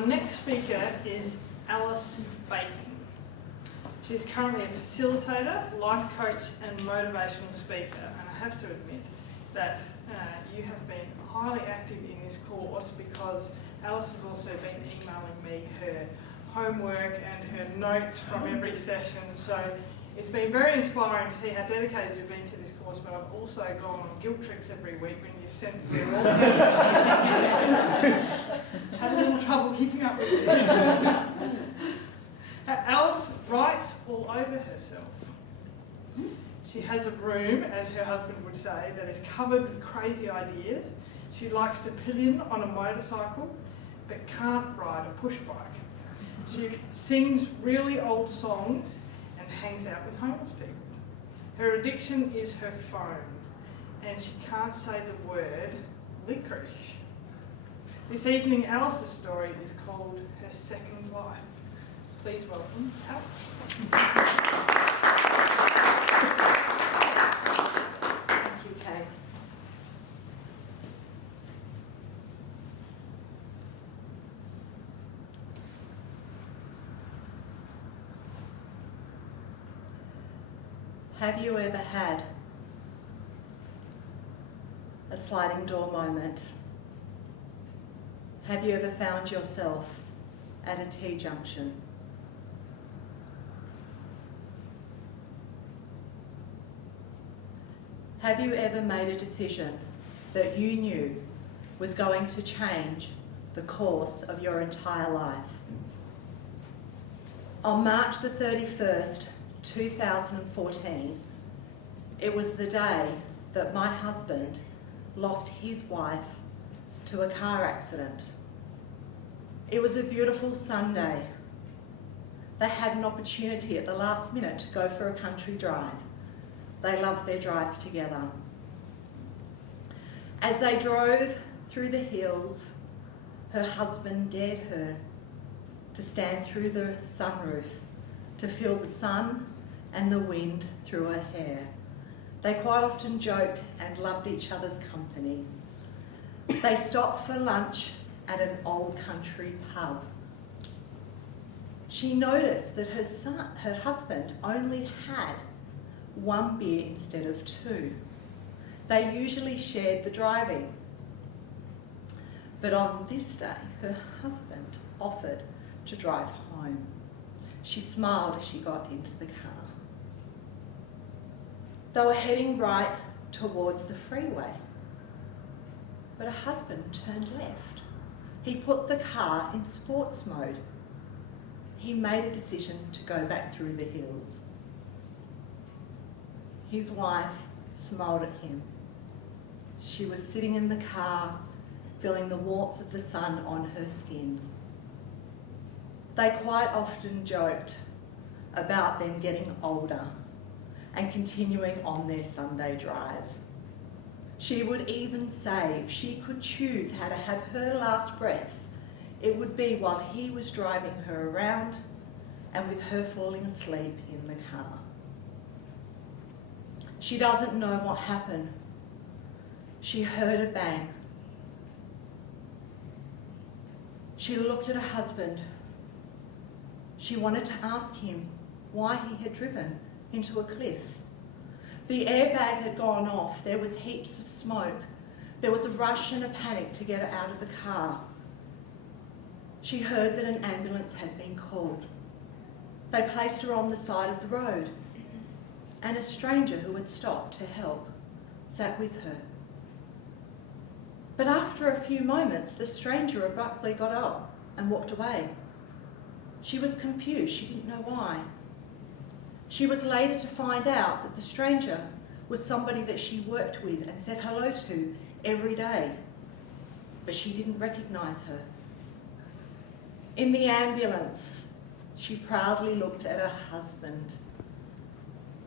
The next speaker is Alice Bacon. She's currently a facilitator, life coach and motivational speaker, and I have to admit that you have been highly active in this course because Alice has also been emailing me her homework and her notes from every session, so it's been very inspiring to see how dedicated you've been to this course, but I've also gone on guilt trips every week when you've sent through all had a little trouble keeping up with it. Alice writes all over herself. She has a room, as her husband would say, that is covered with crazy ideas. She likes to pillion on a motorcycle, but can't ride a push bike. She sings really old songs and hangs out with homeless people. Her addiction is her phone, and she can't say the word licorice. This evening, Alice's story is called Her Second Life. Please welcome Alice. Thank you, Kay. Have you ever had a sliding door moment? Have you ever found yourself at a T-junction? Have you ever made a decision that you knew was going to change the course of your entire life? On March the 31st, 2014, it was the day that my husband lost his wife to a car accident. It was a beautiful Sunday. They had an opportunity at the last minute to go for a country drive. They loved their drives together. As they drove through the hills, her husband dared her to stand through the sunroof to feel the sun and the wind through her hair. They quite often joked and loved each other's company. They stopped for lunch at an old country pub. She noticed that her husband only had one beer instead of two. They usually shared the driving. But on this day, her husband offered to drive home. She smiled as she got into the car. They were heading right towards the freeway, but her husband turned left. He put the car in sports mode. He made a decision to go back through the hills. His wife smiled at him. She was sitting in the car, feeling the warmth of the sun on her skin. They quite often joked about them getting older and continuing on their Sunday drives. She would even say if she could choose how to have her last breaths, it would be while he was driving her around and with her falling asleep in the car. She doesn't know what happened. She heard a bang. She looked at her husband. She wanted to ask him why he had driven into a cliff. The airbag had gone off. There was heaps of smoke. There was a rush and a panic to get her out of the car. She heard that an ambulance had been called. They placed her on the side of the road, and a stranger who had stopped to help sat with her. But after a few moments, the stranger abruptly got up and walked away. She was confused. She didn't know why. She was later to find out that the stranger was somebody that she worked with and said hello to every day, but she didn't recognise her. In the ambulance, she proudly looked at her husband.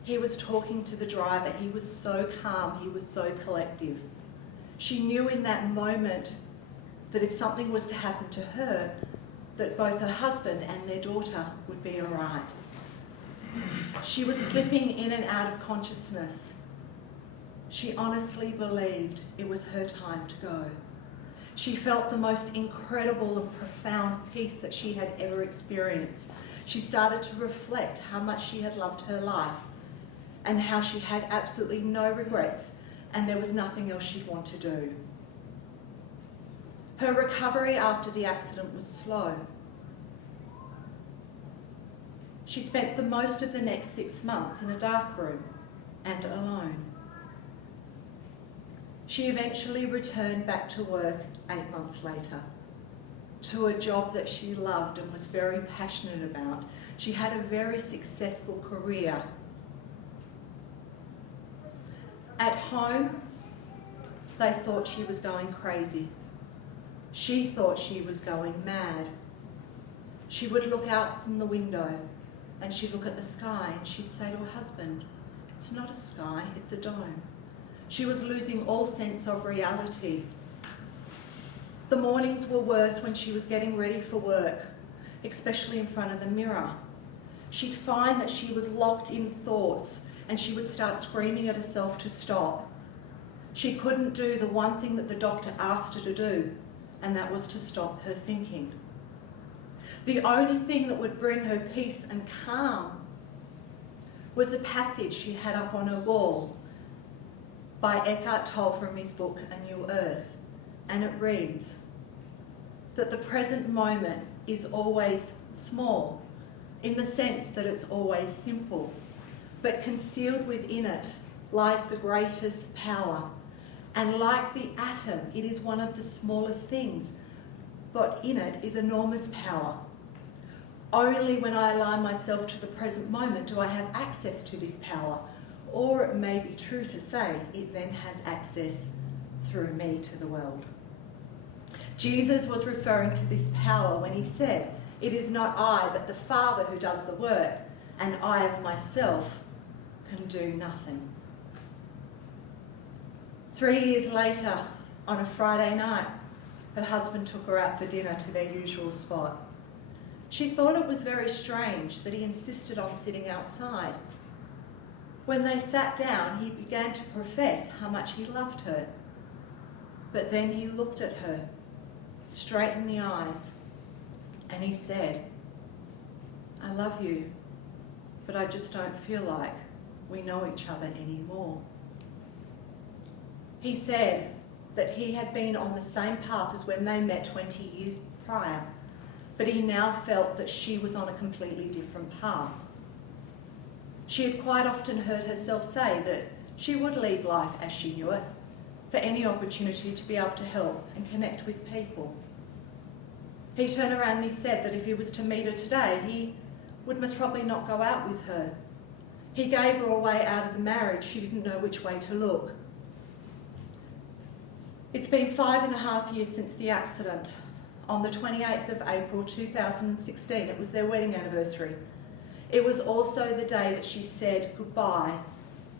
He was talking to the driver. He was so calm. He was so collective. She knew in that moment that if something was to happen to her, that both her husband and their daughter would be all right. She was slipping in and out of consciousness. She honestly believed it was her time to go. She felt the most incredible and profound peace that she had ever experienced. She started to reflect how much she had loved her life and how she had absolutely no regrets and there was nothing else she'd want to do. Her recovery after the accident was slow. She spent the most of the next 6 months in a dark room and alone. She eventually returned back to work 8 months later, to a job that she loved and was very passionate about. She had a very successful career. At home, they thought she was going crazy. She thought she was going mad. She would look out in the window and she'd look at the sky and she'd say to her husband, "It's not a sky, it's a dome." She was losing all sense of reality. The mornings were worse when she was getting ready for work, especially in front of the mirror. She'd find that she was locked in thoughts and she would start screaming at herself to stop. She couldn't do the one thing that the doctor asked her to do, and that was to stop her thinking. The only thing that would bring her peace and calm was a passage she had up on her wall by Eckhart Tolle from his book, A New Earth. And it reads that the present moment is always small, in the sense that it's always simple, but concealed within it lies the greatest power. And like the atom, it is one of the smallest things, but in it is enormous power. Only when I align myself to the present moment do I have access to this power, or it may be true to say it then has access through me to the world. Jesus was referring to this power when he said, "It is not I, but the Father who does the work, and I of myself can do nothing." 3 years later, on a Friday night, her husband took her out for dinner to their usual spot. She thought it was very strange that he insisted on sitting outside. When they sat down, he began to profess how much he loved her. But then he looked at her straight in the eyes and he said, "I love you, but I just don't feel like we know each other anymore." He said that he had been on the same path as when they met 20 years prior, but he now felt that she was on a completely different path. She had quite often heard herself say that she would leave life as she knew it for any opportunity to be able to help and connect with people. He turned around and he said that if he was to meet her today, he would most probably not go out with her. He gave her a way out of the marriage. She didn't know which way to look. It's been 5.5 years since the accident. On the 28th of April 2016, it was their wedding anniversary. It was also the day that she said goodbye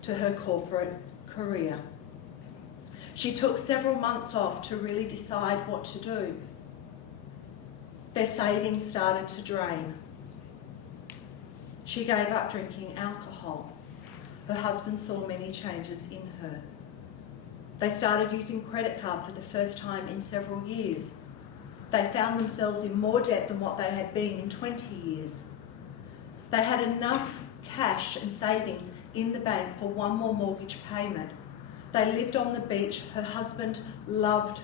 to her corporate career. She took several months off to really decide what to do. Their savings started to drain. She gave up drinking alcohol. Her husband saw many changes in her. They started using credit card for the first time in several years. They found themselves in more debt than what they had been in 20 years. They had enough cash and savings in the bank for one more mortgage payment. They lived on the beach. Her husband loved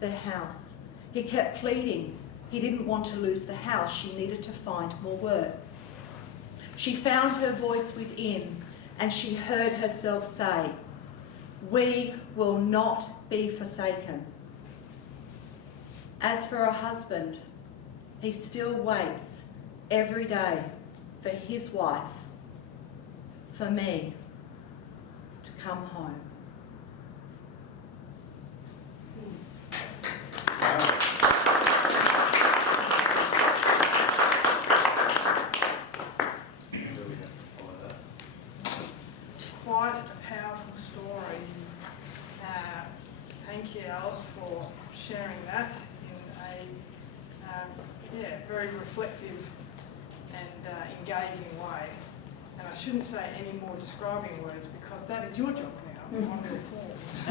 their house. He kept pleading. He didn't want to lose the house. She needed to find more work. She found her voice within and she heard herself say, "We will not be forsaken." As for her husband, he still waits every day for his wife, for me, to come home. Quite a powerful story. Thank you, Alice, for sharing that in a very reflective and engaging way. And I shouldn't say any more describing words because that is your job now on your forms.